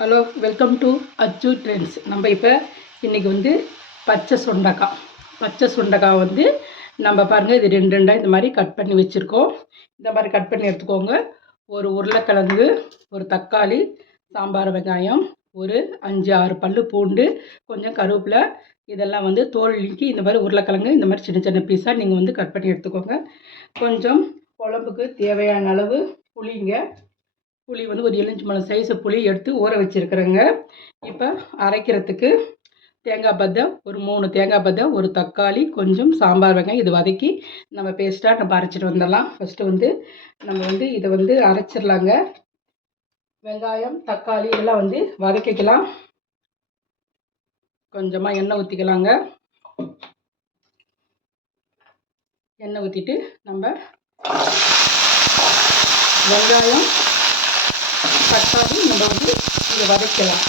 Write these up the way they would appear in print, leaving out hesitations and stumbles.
Hello, welcome to அச்சு trends. நம்ம இப்போ இன்றைக்கி வந்து பச்சை சுண்டைக்காய் வந்து நம்ம பாருங்கள், இது ரெண்டு ரெண்டாக இந்த மாதிரி கட் பண்ணி வச்சுருக்கோம். இந்த மாதிரி கட் பண்ணி எடுத்துக்கோங்க. ஒரு உருளைக்கிழங்கு, ஒரு தக்காளி, சாம்பார் வெங்காயம், ஒரு 5-6 பல் பூண்டு, கொஞ்சம் கருவேப்பிலை, இதெல்லாம் வந்து தோல் நீக்கி இந்த மாதிரி உருளைக்கிழங்கு இந்த மாதிரி சின்ன சின்ன பீஸாக நீங்கள் வந்து கட் பண்ணி எடுத்துக்கோங்க. கொஞ்சம் குழம்புக்கு தேவையான அளவு புளி வந்து ஒரு எலுமிச்சம்பழம் சைஸு புளி எடுத்து ஊற வச்சுருக்குறேங்க. இப்போ அரைக்கிறதுக்கு தேங்காய் பத்தை, ஒரு 3 தேங்காய் பத்தை, ஒரு தக்காளி, கொஞ்சம் சாம்பார் வெங்காயம், இது வதக்கி நம்ம பேஸ்ட்டாக நம்ம அரைச்சிட்டு வந்துடலாம். ஃபஸ்ட்டு வந்து நம்ம வந்து இதை வந்து அரைச்சிடலாங்க. வெங்காயம், தக்காளி இதெல்லாம் வந்து வதக்கிக்கலாம். கொஞ்சமாக எண்ணெய் ஊற்றிக்கலாங்க. எண்ணெய் ஊற்றிட்டு நம்ம வெங்காயம், தக்காளி நம்ம வந்து இதை வதக்கலாம்.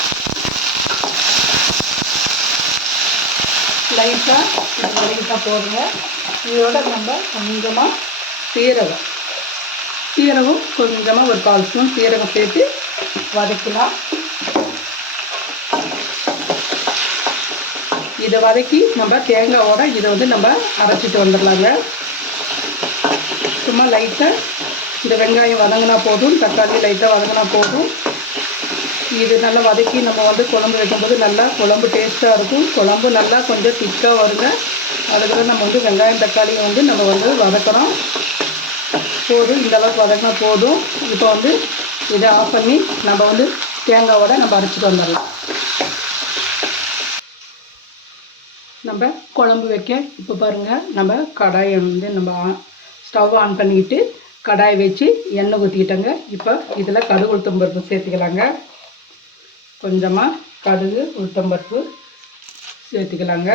லைட்டாக வதக்கிட்டா போடுங்க. இதோட நம்ம கொஞ்சமாக சீரகம் கொஞ்சமாக ஒரு 1/4 ஸ்பூன் சீரகம் சேர்த்து வதக்கலாம். இதை வதக்கி நம்ம தேங்காயோட இதை வந்து நம்ம அரைச்சிட்டு வந்துடலாங்க. சும்மா லைட்டாக இந்த வெங்காயம் வதங்கினா போதும், தக்காளி லைட்டாக வதங்கினா போதும். இது நல்லா வதக்கி நம்ம வந்து குழம்பு வைக்கும்போது நல்லா குழம்பு டேஸ்ட்டாக இருக்கும். குழம்பு நல்லா கொஞ்சம் திக்காக வருங்க. அதுக்கப்புறம் நம்ம வந்து வெங்காயம் தக்காளியை வந்து நம்ம வந்து வதக்கிறோம். போதும், இந்த அளவுக்கு வதக்கினா போதும். இப்போ வந்து இதை ஆஃப் பண்ணி நம்ம வந்து தேங்காயோட நம்ம அரைச்சிட்டு வந்துடலாம். நம்ம குழம்பு வைக்க இப்போ பாருங்கள், நம்ம கடாயை வந்து நம்ம ஸ்டவ் ஆன் பண்ணிக்கிட்டு கடாயை வச்சு எண்ணெய் ஊற்றிக்கிட்டோங்க. இப்போ இதில் கடுகு உளுத்தம் பருப்பு சேர்த்துக்கலாங்க. கொஞ்சமாக கடுகு உளுத்தம் பருப்பு சேர்த்துக்கலாங்க.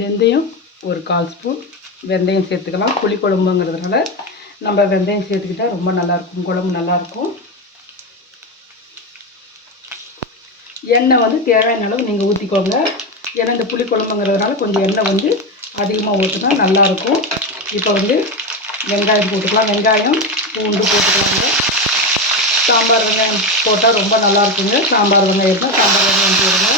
வெந்தயம் ஒரு 1/4 ஸ்பூன் வெந்தயம் சேர்த்துக்கலாம். புளி குழம்புங்கிறதுனால நம்ம வெந்தயம் சேர்த்துக்கிட்டால் ரொம்ப நல்லாயிருக்கும், குழம்பு நல்லாயிருக்கும். எண்ணெய் வந்து தேவையான அளவு நீங்கள் ஊற்றிக்கோங்க. ஏன்னா இந்த புளி குழம்புங்கிறதுனால கொஞ்சம் எண்ணெய் வந்து அதிகமாக ஊற்றினா நல்லாயிருக்கும். இப்போ வந்து வெங்காயம் போட்டுக்கலாம். வெங்காயம், பூண்டு போட்டுக்கலாங்க. சாம்பார் வெங்காயம் போட்டால் ரொம்ப நல்லாயிருக்குங்க. சாம்பார் வெங்காயம் தான், சாம்பார் வெங்காயம் போடுங்க.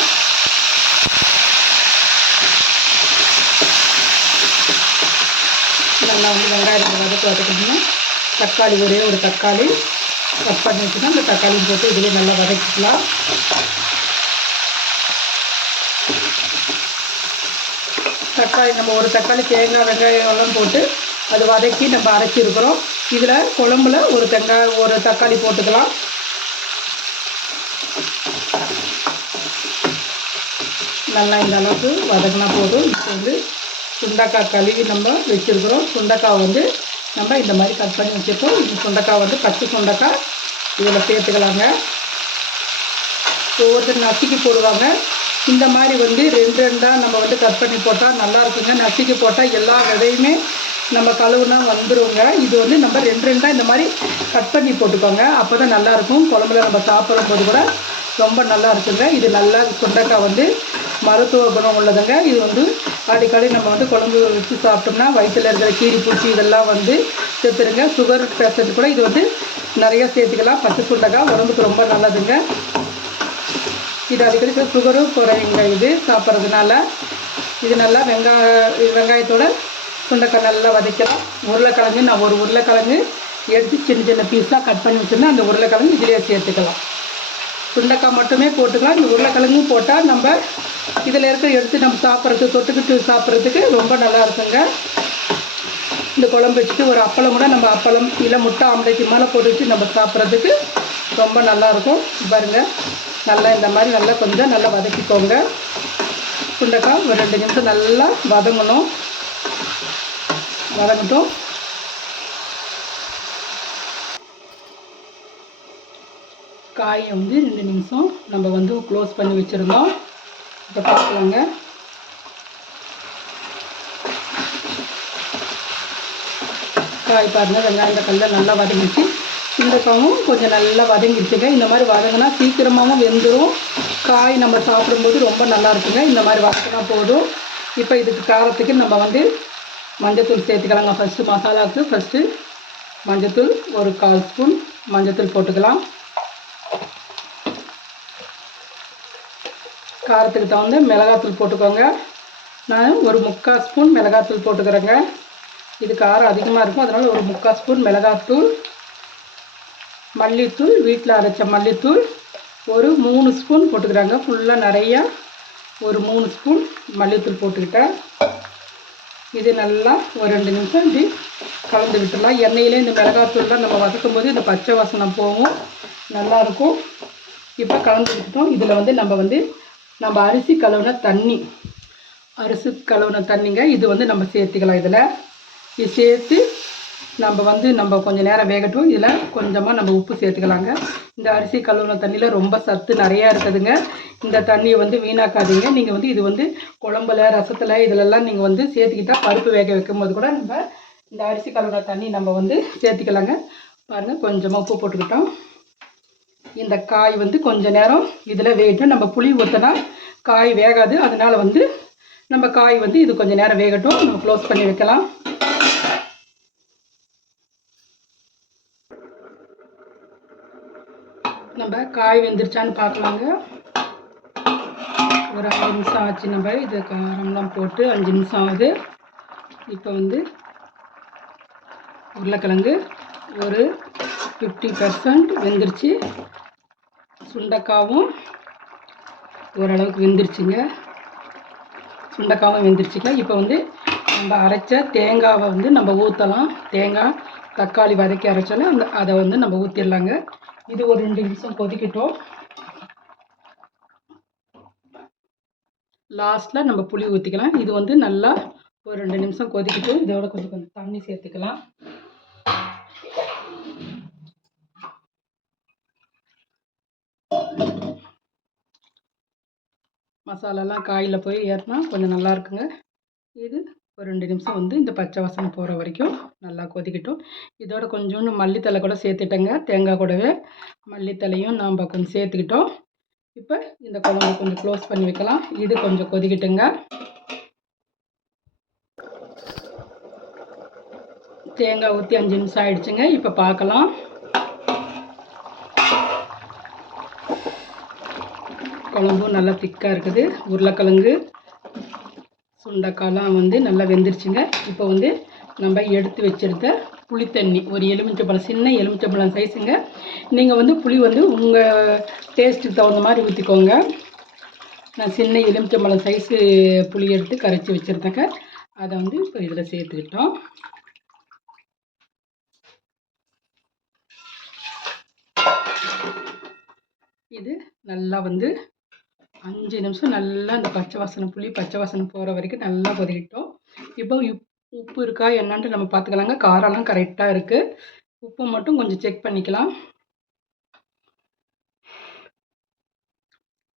நல்லா வந்து வெங்காயம் வதக்கணும். தக்காளி, ஒரே ஒரு தக்காளி கட் பண்ணி வச்சுன்னா அந்த தக்காளியும் போட்டு இதிலே நல்லா வதக்கிக்கலாம். தக்காளி நம்ம ஒரு தக்காளி தேங்காய் வெங்காயம் எல்லாம் போட்டு அது வதக்கி நம்ம அரைச்சிருக்கிறோம். இதில் குழம்புல ஒரு தக்காளி போட்டுக்கலாம். நல்லா இந்த அளவுக்கு வதக்கினா போதும். இப்போ வந்து சுண்டைக்காய் கழுவி நம்ம வச்சுருக்குறோம். சுண்டைக்காய் வந்து நம்ம இந்த மாதிரி கட் பண்ணி வச்சுருக்கோம். இந்த சுண்டைக்காய் வந்து பச்சை சுண்டைக்காய் இதில் சேர்த்துக்கலாங்க. ஒவ்வொருத்தர் நசுக்கி போடுவாங்க. இந்த மாதிரி வந்து ரெண்டு ரெண்டாக நம்ம வந்து கட் பண்ணி போட்டால் நல்லா இருக்குங்க. நசுக்கி போட்டால் எல்லா விதையுமே நம்ம கழுவுனா வந்துடுங்க. இது வந்து நம்ம ரெண்டு ரெண்டாக இந்த மாதிரி கட் பண்ணி போட்டுக்கோங்க. அப்போ தான் நல்லாயிருக்கும். குழம்புல நம்ம சாப்பிடும் போது கூட ரொம்ப நல்லா இருக்குங்க. இது நல்லா சுண்டைக்காய் வந்து மருத்துவ குணம் உள்ளதுங்க. இது வந்து அடிக்கடி நம்ம வந்து குழம்பு வச்சு சாப்பிட்டோம்னா வயிற்றில் இருக்கிற கீரி பூச்சி இதெல்லாம் வந்து சேர்த்துருங்க. சுகர் பேஷண்ட் கூட இது வந்து நிறையா சேர்த்துக்கலாம். பச்சை சுண்டைக்காய் உடம்புக்கு ரொம்ப நல்லதுங்க. இது அடிக்கடி சுகரும் குறையுங்க இது சாப்பிட்றதுனால. இது நல்லா வெங்காயத்தோட சுண்டைக்காய் நல்லா வதக்கலாம். உருளைக்கிழங்கு, நான் ஒரு உருளைக்கிழங்கு எடுத்து சின்ன சின்ன பீஸாக கட் பண்ணி வச்சுருந்தேன். அந்த உருளைக்கிழங்கு இதிலே சேர்த்துக்கலாம். சுண்டைக்காய் மட்டுமே போட்டுக்கலாம். இந்த உருளைக்கிழங்கும் போட்டால் நம்ம இதில் எடுத்து நம்ம சாப்பிட்றதுக்கு தொட்டுக்கிட்டு சாப்பிட்றதுக்கு ரொம்ப நல்லா இருக்குங்க. இந்த குழம்பு வச்சுட்டு ஒரு அப்பளம் கூட நம்ம அப்பளம் இல்லை முட்டை ஆம்லேட்டு மேலே போட்டு வச்சு நம்ம சாப்பிட்றதுக்கு ரொம்ப நல்லாயிருக்கும். பாருங்கள், நல்லா இந்த மாதிரி நல்லா கொஞ்சம் நல்லா வதக்கிக்கோங்க. சுண்டைக்காய் ஒரு 2 நிமிஷம் நல்லா வதங்கட்டும். காயை வந்து 2 நிமிஷம் நம்ம வந்து க்ளோஸ் பண்ணி வச்சுருந்தோம். இப்போ பார்க்கலாங்க. காய் பாருங்கள், வெங்காயம் தக்காளி நல்லா வதங்கிச்சு. சுண்டைக்காயும் கொஞ்சம் நல்லா வதங்கிடுச்சுங்க. இந்த மாதிரி வதங்கினா சீக்கிரமாகவும் வெந்துடும். காய் நம்ம சாப்பிடும்போது ரொம்ப நல்லா இருக்குங்க. இந்த மாதிரி வதக்கினா போதும். இப்போ இதுக்கு காரத்துக்கு நம்ம வந்து மஞ்சத்தூள் சேர்த்துக்கலாங்க. மசாலாவுக்கு ஃபஸ்ட்டு மஞ்சத்தூள் ஒரு 1/4 ஸ்பூன் மஞ்சத்தூள் போட்டுக்கலாம். காரத்துக்கு தகுந்த மிளகாத்தூள் போட்டுக்கோங்க. நான் ஒரு 3/4 ஸ்பூன் மிளகாத்தூள் போட்டுக்கிறேங்க. இது காரம் அதிகமாக இருக்கும், அதனால் ஒரு 3/4 ஸ்பூன் மிளகாத்தூள். மல்லித்தூள் வீட்டில் அரைச்ச மல்லித்தூள் ஒரு 3 ஸ்பூன் போட்டுக்கிறாங்க. ஃபுல்லாக நிறையா ஒரு 3 ஸ்பூன் மல்லித்தூள் போட்டுக்கிட்டேன். இது நல்லா ஒரு 2 நிமிஷம் இப்படி கலந்து விட்டுடலாம். எண்ணெயிலே இந்த மிளகாத்தூள்லாம் நம்ம வதக்கும் போது இந்த பச்சை வாசனை போகும், நல்லாயிருக்கும். இப்போ கலந்து விட்டுட்டோம். இதில் வந்து நம்ம அரிசி கழுவுன தண்ணிங்க. இது வந்து நம்ம சேர்த்துக்கலாம். இது சேர்த்து நம்ம கொஞ்சம் நேரம் வேகட்டும். இதில் கொஞ்சமாக நம்ம உப்பு சேர்த்துக்கலாங்க. இந்த அரிசி கழுவுன தண்ணியில் ரொம்ப சத்து நிறையா இருக்குதுங்க. இந்த தண்ணியை வந்து வீணாக்காதீங்க. நீங்கள் இது குழம்புல ரசத்தில் இதிலெல்லாம் நீங்கள் சேர்த்துக்கிட்டால் பருப்பு வேக வைக்கும் போது கூட நம்ம இந்த அரிசி கழுவுன தண்ணி நம்ம சேர்த்துக்கலாங்க. பாருங்கள், கொஞ்சமாக உப்பு போட்டுக்கிட்டோம். இந்த காய் கொஞ்சம் நேரம் இதில் வேகட்டும். நம்ம புளி ஊற்றினா காய் வேகாது, அதனால் நம்ம காய் இது கொஞ்சம் நேரம் வேகட்டும். நம்ம க்ளோஸ் பண்ணி வைக்கலாம். நம்ம காய் வெந்துருச்சான்னு பார்க்கலாங்க. ஒரு 5 நிமிஷம் ஆச்சு. நம்ம இது காரம்லாம் போட்டு 5 நிமிஷம் ஆகுது. இப்போ உருளைக்கிழங்கு ஒரு 50% வெந்துருச்சு. சுண்டைக்காவும் ஓரளவுக்கு வெந்துருச்சுங்க. இப்போ நம்ம அரைச்ச தேங்காவை நம்ம ஊற்றலாம். தேங்காய் தக்காளி வதக்கி அரைச்சாலும் அதை நம்ம ஊற்றிடலாங்க. இது ஒரு 2 நிமிஷம் கொதிக்கட்டும். லாஸ்ட்டில் நம்ம புளி ஊற்றிக்கலாம். இது நல்லா ஒரு 2 நிமிஷம் கொதிக்கட்டும். இதோட கொஞ்சம் தண்ணி சேர்த்துக்கலாம். மசாலாலாம் காயில் போய் ஏறினா கொஞ்சம் நல்லா இருக்குங்க. இது ஒரு 2 நிமிஷம் இந்த பச்சை வாசனை போகிற வரைக்கும் நல்லா கொதிக்கட்டும். இதோட கொஞ்சோண்டு மல்லித்தலை கூட சேர்த்துட்டேங்க. தேங்காய் கூடவே மல்லித்தலையும் நாம் கொஞ்சம் சேர்த்துக்கிட்டோம். இப்போ இந்த குழம்பு கொஞ்சம் க்ளோஸ் பண்ணி வைக்கலாம். இது கொஞ்சம் கொதிக்கட்டுங்க. தேங்காய் ஊற்றி 5 நிமிஷம் ஆயிடுச்சுங்க. இப்போ பார்க்கலாம். குழம்பும் நல்லா திக்காக இருக்குது. உருளைக்கிழங்கு சுண்டைக்காய்லாம் நல்லா வெந்துருச்சுங்க. இப்போ நம்ம எடுத்து வச்சுருக்க புளித்தண்ணி ஒரு எலுமிச்சம்பழம், சின்ன எலுமிச்சம்பழம் சைஸுங்க. நீங்கள் புளி உங்கள் டேஸ்ட்டுக்கு தகுந்த மாதிரி ஊற்றிக்கோங்க. நான் சின்ன எலுமிச்சம்பழம் சைஸு புளி எடுத்து கரைச்சி வச்சுருந்தேங்க. அதை இப்போ இதில் சேர்த்துக்கிட்டோம். இது நல்லா 5 நிமிஷம் நல்லா இந்த புளி பச்சை வாசனை போகிற வரைக்கும் நல்லா கொதிக்கிட்டோம். இப்போ உப்பு இருக்கா என்னன்ட்டு நம்ம பார்த்துக்கலாங்க. காரம்லாம் கரெக்டாக இருக்குது. உப்பு மட்டும் கொஞ்சம் செக் பண்ணிக்கலாம்.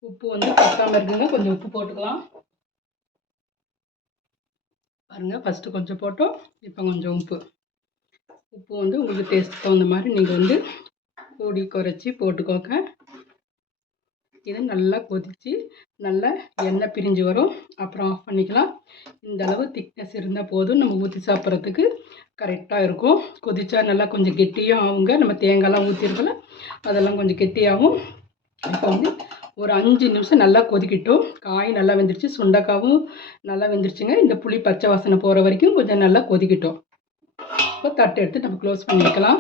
உப்பு பத்தாமல் இருக்குங்க. கொஞ்சம் உப்பு போட்டுக்கலாம். பாருங்கள், ஃபஸ்ட்டு கொஞ்சம் போட்டோம், இப்போ கொஞ்சம் உப்பு உங்களுக்கு டேஸ்ட் தகுந்த மாதிரி நீங்கள் கூடி குறைச்சி போட்டுக்கோங்க. இது நல்லா கொதித்து நல்லா எண்ணெய் பிரிஞ்சு வரும். அப்புறம் ஆஃப் பண்ணிக்கலாம். இந்த அளவு திக்னஸ் இருந்தால் போதும். நம்ம ஊற்றி சாப்பிட்றதுக்கு கரெக்டாக இருக்கும். கொதிச்சா நல்லா கொஞ்சம் கெட்டியும் ஆகுங்க. நம்ம தேங்காய்லாம் ஊற்றிருக்கலாம், அதெல்லாம் கொஞ்சம் கெட்டியாகும். இப்போ ஒரு 5 நிமிஷம் நல்லா கொதிக்கட்டும். காய் நல்லா வெந்துருச்சு, சுண்டைக்காவும் நல்லா வெந்துருச்சுங்க. இந்த புளி பச்சை வாசனை போகிற வரைக்கும் கொஞ்சம் நல்லா கொதிக்கட்டும். இப்போ தட்டை எடுத்து நம்ம க்ளோஸ் பண்ணி வைக்கலாம்.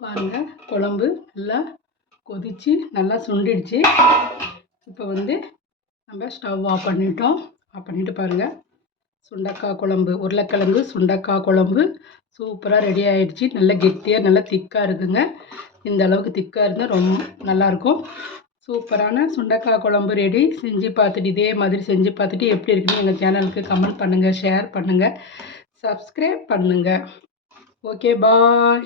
பாருங்கள், குழம்பு நல்லா கொதித்து நல்லா சுண்டிடுச்சு. இப்போ நம்ம ஸ்டவ் ஆஃப் பண்ணிட்டோம். ஆஃப் பண்ணிவிட்டு பாருங்கள், சுண்டைக்காய் குழம்பு, உருளைக்கிழங்கு சுண்டைக்காய் குழம்பு சூப்பராக ரெடி ஆகிடுச்சு. நல்லா கெட்டியாக நல்லா திக்காக இருக்குங்க. இந்த அளவுக்கு திக்காக இருந்தால் ரொம்ப நல்லாயிருக்கும். சூப்பரான சுண்டைக்காய் குழம்பு ரெடி. செஞ்சு பார்த்துட்டு இதே மாதிரி செஞ்சு பார்த்துட்டு எப்படி இருக்குன்னு எங்கள் சேனலுக்கு கமெண்ட் பண்ணுங்கள், ஷேர் பண்ணுங்கள், சப்ஸ்கிரைப் பண்ணுங்கள். ஓகே, பாய்.